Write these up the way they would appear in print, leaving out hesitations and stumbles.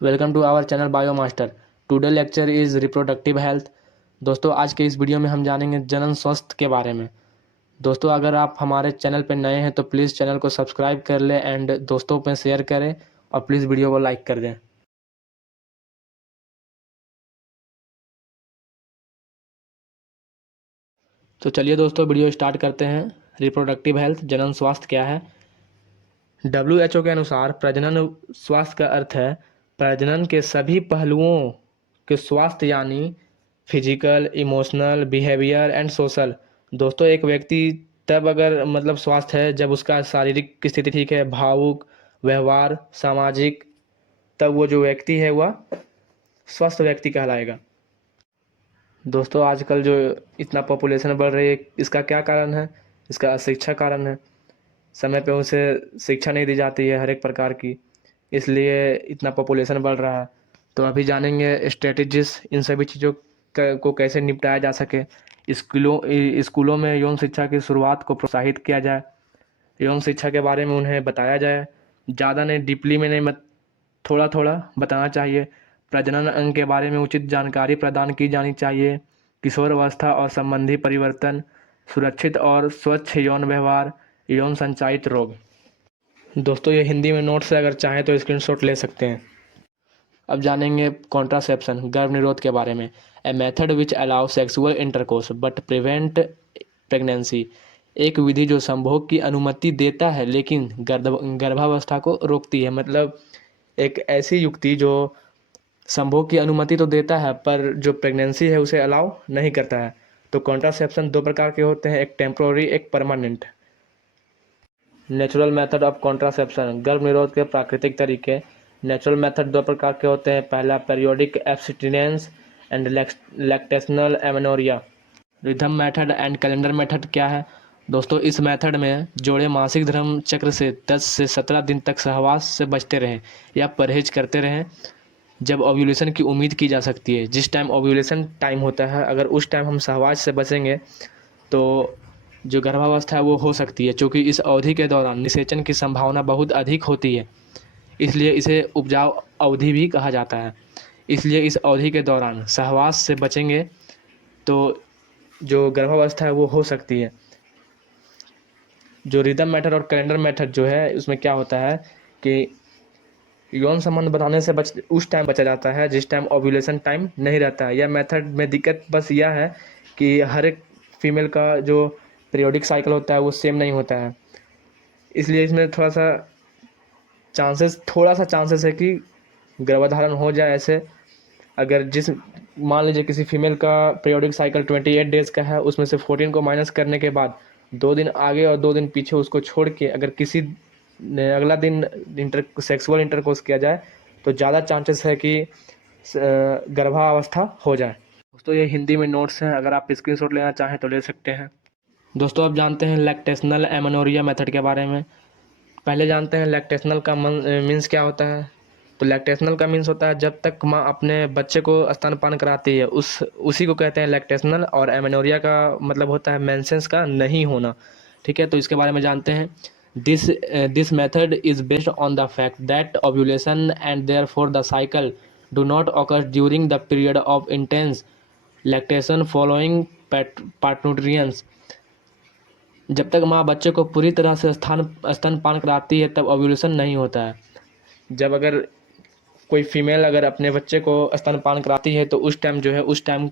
Welcome to our channel bio master. Today lecture is reproductive health. दोस्तों, आज के इस वीडियो में हम जानेंगे जनन स्वास्थ्य के बारे में। दोस्तों, अगर आप हमारे चैनल पर नए हैं तो प्लीज़ चैनल को सब्सक्राइब कर लें एंड दोस्तों में शेयर करें और प्लीज़ वीडियो को लाइक कर दें। तो चलिए दोस्तों, वीडियो स्टार्ट करते हैं। रिप्रोडक्टिव हेल्थ, जनन स्वास्थ्य क्या है। WHO के अनुसार प्रजनन स्वास्थ्य का अर्थ है प्रजनन के सभी पहलुओं के स्वास्थ्य, यानी physical, emotional, behaviour and social. दोस्तों, एक व्यक्ति तब अगर स्वास्थ्य है जब उसका शारीरिक स्थिति ठीक है, भावुक, व्यवहार, सामाजिक, तब वो जो व्यक्ति है वह स्वस्थ व्यक्ति कहलाएगा। दोस्तों, आजकल जो इतना पॉपुलेशन बढ़ रही है, इसका क्या कारण है? इसका अशिक्षा कारण है। समय पे उसे शिक्षा नहीं दी जाती है हर एक प्रकार की, इसलिए इतना पॉपुलेशन बढ़ रहा है। तो अभी जानेंगे स्ट्रेटजीज, इन सभी चीज़ों को कैसे निपटाया जा सके। स्कूलों में यौन शिक्षा की शुरुआत को प्रोत्साहित किया जाए। यौन शिक्षा के बारे में उन्हें बताया जाए, ज़्यादा नहीं, डीपली में नहीं, थोड़ा थोड़ा बताना चाहिए। प्रजनन अंग के बारे में उचित जानकारी प्रदान की जानी चाहिए। किशोर अवस्था और संबंधी परिवर्तन, सुरक्षित और स्वच्छ यौन व्यवहार, यौन संचारित रोग। दोस्तों, ये हिंदी में नोट्स है, अगर चाहें तो स्क्रीनशॉट ले सकते हैं। अब जानेंगे कॉन्ट्रासेप्शन, गर्भ निरोध के बारे में। A method which allow sexual intercourse but prevent pregnancy. एक विधि जो संभोग की अनुमति देता है लेकिन गर्भावस्था को रोकती है। मतलब एक ऐसी युक्ति जो संभोग की अनुमति तो देता है पर जो प्रेगनेंसी है उसे अलाउ नहीं करता है। तो कॉन्ट्रासेप्शन दो प्रकार के होते हैं, एक टेम्पोररी, एक permanent. Natural method of contraception, गर्भ निरोध के प्राकृतिक तरीके। नेचुरल मेथड दो प्रकार के होते हैं, पहला periodic abstinence and lactational amenorrhea. Rhythm method and calendar method क्या है? दोस्तों, इस मेथड में जोड़े मासिक धर्म चक्र से 10 से 17 दिन तक सहवास से बचते रहें या परहेज करते रहें जब ओव्यूलेशन की उम्मीद की जा सकती है। जिस टाइम ओव्यूलेशन टाइम होता है, अगर उस टाइम हम सहवास से बचेंगे तो जो गर्भावस्था है वो हो सकती है, क्योंकि इस अवधि के दौरान निषेचन की संभावना बहुत अधिक होती है, इसलिए इसे उपजाऊ अवधि भी कहा जाता है। इसलिए इस अवधि के दौरान सहवास से बचेंगे तो जो गर्भावस्था है वो हो सकती है। जो रिदम मेथड और कैलेंडर मेथड जो है, उसमें क्या होता है कि यौन संबंध बनाने से उस टाइम बचा जाता है जिस टाइम ओव्यूलेशन टाइम नहीं रहता है। यह मेथड में दिक्कत बस यह है कि हर एक फीमेल का जो पीरियोडिक साइकिल होता है वो सेम नहीं होता है, इसलिए इसमें थोड़ा सा चांसेस है कि गर्भधारण हो जाए। ऐसे अगर मान लीजिए किसी फीमेल का पीरियोडिक साइकिल 28 डेज़ का है, उसमें से 14 को माइनस करने के बाद 2 दिन आगे और 2 दिन पीछे उसको छोड़ के अगर किसी ने अगला दिन सेक्सुअल इंटरकोर्स किया जाए तो ज़्यादा चांसेस है कि गर्भावस्था हो जाए। दोस्तों, ये हिंदी में नोट्स हैं, अगर आप स्क्रीनशॉट लेना चाहें तो ले सकते हैं। दोस्तों, अब जानते हैं लैक्टेशनल एमेनोरिया मेथड के बारे में। पहले जानते हैं लैक्टेशनल का मीन्स क्या होता है। तो लैक्टेशनल का मीन्स होता है जब तक माँ अपने बच्चे को स्तनपान कराती है, उसी को कहते हैं लैक्टेशनल। और एमेनोरिया का मतलब होता है मेंसेस का नहीं होना। ठीक है, तो इसके बारे में जानते हैं। This method is based on the fact that ovulation and therefore the cycle do not occur during the period of intense lactation following parturition. जब तक माँ बच्चे को पूरी तरह से स्तनपान कराती है तब ओव्यूलेशन नहीं होता है। जब अगर कोई फीमेल अगर अपने बच्चे को स्तनपान कराती है तो उस टाइम जो है, उस टाइम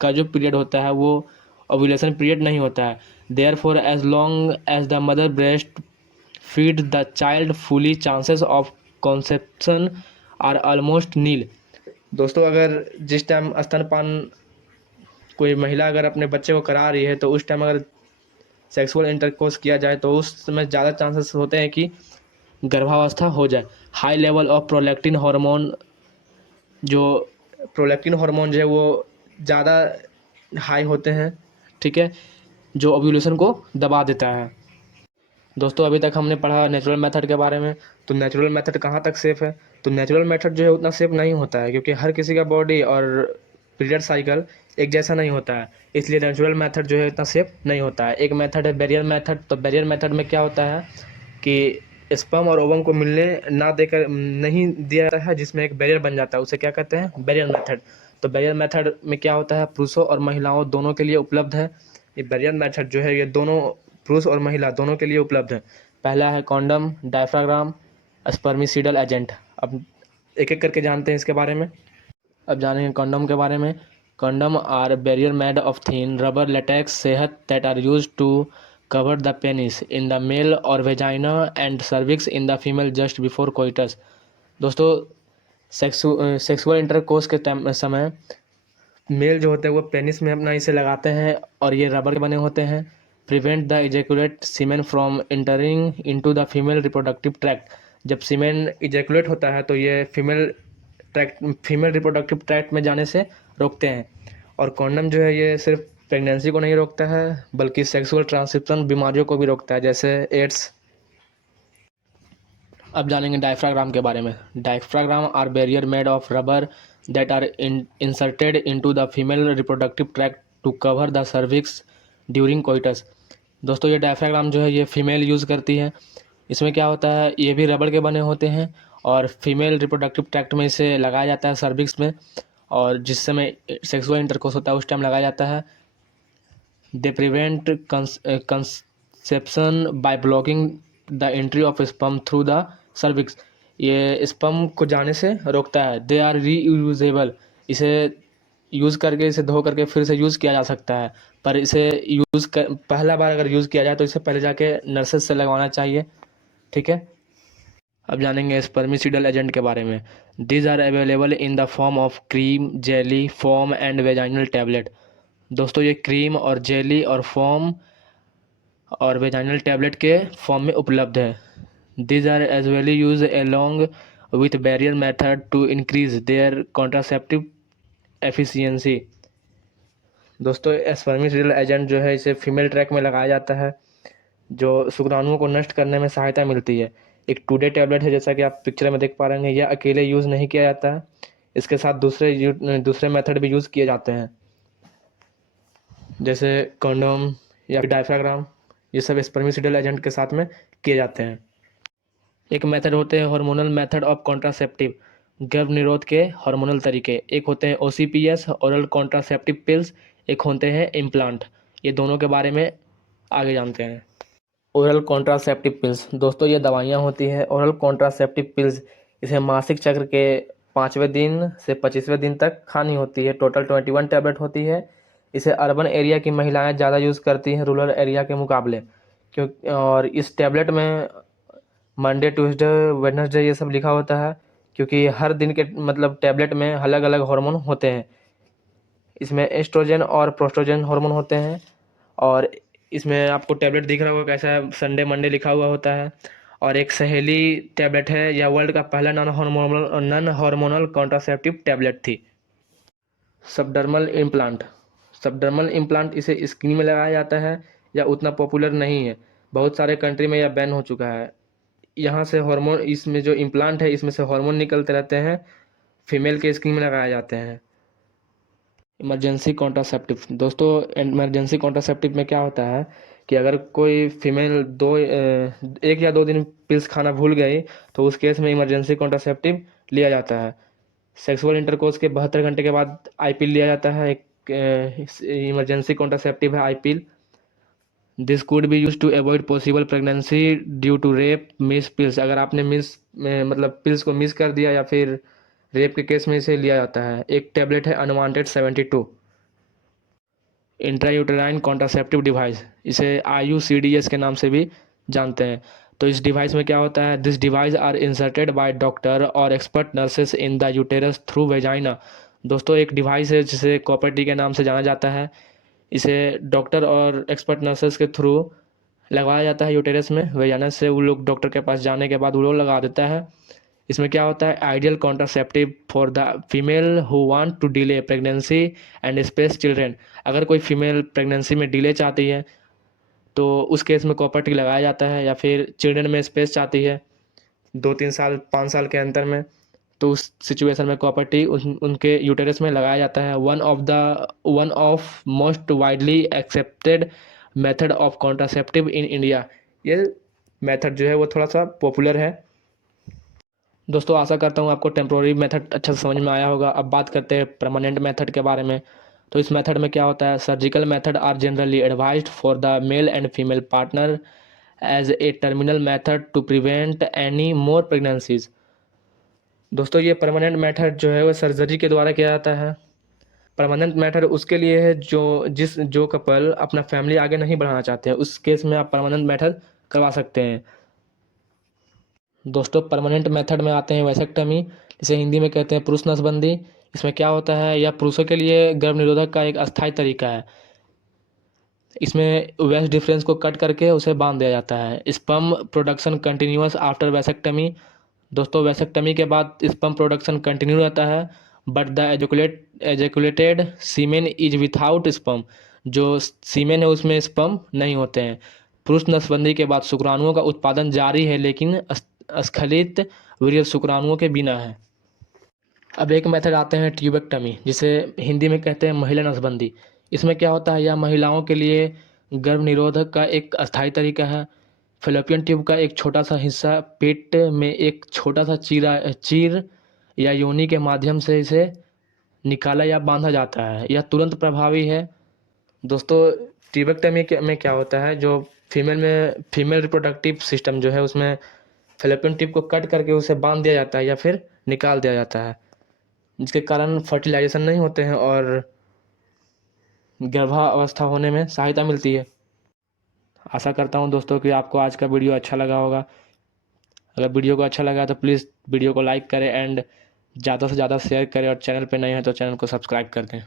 का जो पीरियड होता है वो ओव्यूलेशन पीरियड नहीं होता है। Therefore as long as the mother breast feed the child fully, chances of conception are almost nil. दोस्तों, अगर जिस टाइम स्तनपान कोई महिला अगर अपने बच्चे को करा रही है तो उस टाइम अगर सेक्सुअल इंटरकोर्स किया जाए तो उस समय ज़्यादा चांसेस होते हैं कि गर्भावस्था हो जाए। High level of prolactin hormone, जो प्रोलैक्टिन हार्मोन जो है वो ज़्यादा हाई होते हैं, ठीक है, जो ओव्यूलेशन को दबा देता है। दोस्तों, अभी तक हमने पढ़ा नेचुरल मेथड के बारे में। तो नेचुरल मेथड कहाँ तक सेफ़ है? तो नेचुरल मेथड जो है उतना सेफ़ नहीं होता है, क्योंकि हर किसी का बॉडी और पीरियड साइकिल एक जैसा नहीं होता है, इसलिए नेचुरल मेथड जो है इतना सेफ नहीं होता है। एक मेथड है बैरियर मेथड। तो बैरियर मेथड में क्या होता है कि स्पर्म और ओवम को मिलने ना देकर नहीं दिया जाता है, जिसमें एक बैरियर बन जाता है, उसे क्या कहते हैं, बैरियर मेथड। तो बैरियर मेथड में क्या होता है, पुरुषों और महिलाओं दोनों के लिए उपलब्ध है। ये बैरियर मेथड जो है ये दोनों पुरुष और महिला दोनों के लिए उपलब्ध है। पहला है कॉन्डम, डायफ्राग्राम, स्पर्मिसिडल एजेंट। अब एक एक करके जानते हैं इसके बारे में। अब जानेंगे कंडोम के बारे में। Condom are barrier made of thin rubber latex sheath that are use to cover the penis in the male और vagina and cervix in the female just before coitus. दोस्तों सेक्सुअल इंटरकोर्स के समय mail जो होते हैं वो penis में अपना इसे लगाते हैं और ये रबर के बने होते हैं। Prevent the ejaculate semen from entering into the female reproductive tract. जब सीमेन इजेकुलेट होता है तो ये फीमेल रिप्रोडक्टिव ट्रैक्ट में जाने से रोकते हैं। और कॉन्डम जो है ये सिर्फ प्रेगनेंसी को नहीं रोकता है बल्कि सेक्सुअल ट्रांसमिशन बीमारियों को भी रोकता है, जैसे एड्स। अब जानेंगे डायफ्राग्राम के बारे में। Diaphragm are barrier made of rubber that are inserted into the female reproductive tract to cover the cervix during coitus. दोस्तों ये डायफ्राग्राम जो है ये फीमेल यूज़ करती है। इसमें क्या होता है, ये भी रबर के बने होते हैं और फीमेल रिप्रोडक्टिव ट्रैक्ट में इसे लगाया जाता है सर्विक्स में, और जिस समय सेक्सुअल इंटरकोर्स होता है उस टाइम लगाया जाता है। They prevent conception by blocking the entry of sperm through the cervix. ये स्पर्म को जाने से रोकता है। They are reusable. इसे यूज़ करके, इसे धो करके फिर से यूज़ किया जा सकता है, पर इसे पहला बार अगर यूज़ किया जाए तो इसे पहले जाके नर्सेज से लगवाना चाहिए, ठीक है। अब जानेंगे स्पर्मिसिडल एजेंट के बारे में। These are available in the form of cream, jelly, foam and vaginal tablet. दोस्तों ये क्रीम और जेली और फोम और वेजाइनल टैबलेट के फॉर्म में उपलब्ध है। These are as well use along with barrier method to increase their contraceptive efficiency. दोस्तों स्पर्मिसिडल एजेंट जो है इसे फीमेल ट्रैक में लगाया जाता है, जो शुक्राणुओं को नष्ट करने में सहायता मिलती है। एक 2 डे टैबलेट है, जैसा कि आप पिक्चर में देख पा रहे हैं। यह अकेले यूज़ नहीं किया जाता है, इसके साथ दूसरे मेथड भी यूज़ किए जाते हैं, जैसे कंडोम या डायफ्राग्राम। ये सब स्पर्मिसिडल एजेंट के साथ में किए जाते हैं। एक मेथड होते हैं हार्मोनल मेथड ऑफ कॉन्ट्रासेप्टिव, गर्भ निरोध के हार्मोनल तरीके। एक होते हैं OCPS ओरल कॉन्ट्रासेप्टिव पिल्स, एक होते हैं इम्प्लांट। ये दोनों के बारे में आगे जानते हैं। ओरल कॉन्ट्रासेप्टिव पिल्स, दोस्तों ये दवाइयाँ होती हैं ओरल कॉन्ट्रासेप्टिव पिल्स। इसे मासिक चक्र के 5वें दिन से 25वें दिन तक खानी होती है। टोटल 21 टैबलेट होती है। इसे अर्बन एरिया की महिलाएं ज़्यादा यूज़ करती हैं रूरल एरिया के मुकाबले, और इस टैबलेट में मंडे, ट्यूसडे, वेडनेसडे ये सब लिखा होता है, क्योंकि हर दिन के मतलब टैबलेट में अलग अलग हार्मोन होते हैं। इसमें एस्ट्रोजन और प्रोस्ट्रोजन हार्मोन होते हैं, और इसमें आपको टैबलेट दिख रहा होगा कैसा है, संडे मंडे लिखा हुआ होता है। और एक सहेली टैबलेट है, यह वर्ल्ड का पहला नॉन हार्मोनल कॉन्ट्रासेप्टिव टैबलेट थी। सबडर्मल इम्प्लांट, सबडर्मल इम्प्लांट इसे स्किन में लगाया जाता है, या उतना पॉपुलर नहीं है। बहुत सारे कंट्री में यह बैन हो चुका है। यहाँ से हार्मोन, इसमें जो इम्प्लांट है इसमें से हार्मोन निकलते रहते हैं, फीमेल के स्किन में लगाए जाते हैं। इमरजेंसी कॉन्ट्रासेप्टिव, दोस्तों इमरजेंसी कॉन्ट्रासेप्टिव में क्या होता है कि अगर कोई फीमेल 1 या 2 दिन पिल्स खाना भूल गई तो उस केस में इमरजेंसी कॉन्ट्रासेप्टिव लिया जाता है। सेक्सुअल इंटरकोर्स के 72 घंटे के बाद आई पिल लिया जाता है। एक इमरजेंसी कॉन्ट्रासेप्टिव है I pill. This could be use to avoid possible pregnancy due to rape, miss pills. अगर आपने मतलब पिल्स को मिस कर दिया या फिर रेप के केस में इसे लिया जाता है। एक टैबलेट है अनवांटेड 72। इंट्रायूटेराइन कॉन्ट्रासेप्टिव डिवाइस, इसे IUCDS के नाम से भी जानते हैं। तो इस डिवाइस में क्या होता है, this device are inserted by doctor और expert nurses in the uterus through vagina. दोस्तों एक डिवाइस है जिसे कॉपर टी के नाम से जाना जाता है। इसे डॉक्टर और एक्सपर्ट नर्सेस के थ्रू लगाया जाता है यूटेरस में। वेजाइना से वो लोग डॉक्टर के पास जाने के बाद वो लोग लगा देता है। इसमें क्या होता है, ideal contraceptive for the female who want to delay pregnancy and space children. अगर कोई फीमेल प्रेगनेंसी में डिले चाहती है तो उस केस में कॉपर टी लगाया जाता है, या फिर चिल्ड्रेन में स्पेस चाहती है 2-3 साल 5 साल के अंतर में, तो उस सिचुएशन में कॉपर टी उनके यूटेरस में लगाया जाता है। One of most widely accepted method of contraceptive in India. ये मेथड जो है वो थोड़ा सा पॉपुलर है। दोस्तों आशा करता हूँ आपको टेम्प्रोरी मेथड अच्छा से समझ में आया होगा। अब बात करते हैं परमानेंट मेथड के बारे में। तो इस मेथड में क्या होता है, surgical method are generally advised for the male and female partner as a terminal method to prevent any more pregnancies. दोस्तों ये परमानेंट मेथड जो है वो सर्जरी के द्वारा किया जाता है। परमानेंट मेथड उसके लिए है जो कपल अपना फैमिली आगे नहीं बढ़ाना चाहते हैं, उस केस में आप परमानेंट मेथड करवा सकते हैं। दोस्तों परमानेंट मेथड में आते हैं वैसेक्टमी, जिसे हिंदी में कहते हैं पुरुष नसबंदी। इसमें क्या होता है, यह पुरुषों के लिए गर्भ निरोधक का एक अस्थायी तरीका है। इसमें वेस्ट डिफरेंस को कट करके उसे बांध दिया जाता है। Sperm production continuous after vasectomy. दोस्तों वैसेक्टमी के बाद स्पर्म प्रोडक्शन कंटिन्यू रहता है, but the ejaculated semen is without sperm. जो सीमेन है उसमें स्पर्म नहीं होते हैं। पुरुष नसबंदी के बाद शुक्राणुओं का उत्पादन जारी है, लेकिन स्खलित वीर्य शुक्राणुओं के बिना है। अब एक मेथड आते हैं ट्यूबेक्टमी, जिसे हिंदी में कहते हैं महिला नसबंदी। इसमें क्या होता है, यह महिलाओं के लिए गर्भ निरोधक का एक अस्थायी तरीका है। फेलोपियन ट्यूब का एक छोटा सा हिस्सा पेट में एक छोटा सा चीर या योनि के माध्यम से इसे निकाला या बांधा जाता है। यह तुरंत प्रभावी है। दोस्तों ट्यूबेक्टमी में क्या होता है, जो फीमेल रिप्रोडक्टिव सिस्टम जो है उसमें फेलोपियन ट्यूब को कट करके उसे बांध दिया जाता है या फिर निकाल दिया जाता है, जिसके कारण फर्टिलाइजेशन नहीं होते हैं और गर्भावस्था होने में सहायता मिलती है। आशा करता हूँ दोस्तों कि आपको आज का वीडियो अच्छा लगा होगा। अगर वीडियो को अच्छा लगा तो प्लीज़ वीडियो को लाइक करें एंड ज़्यादा से ज़्यादा शेयर करें, और चैनल पर नए हैं तो चैनल को सब्सक्राइब कर दें।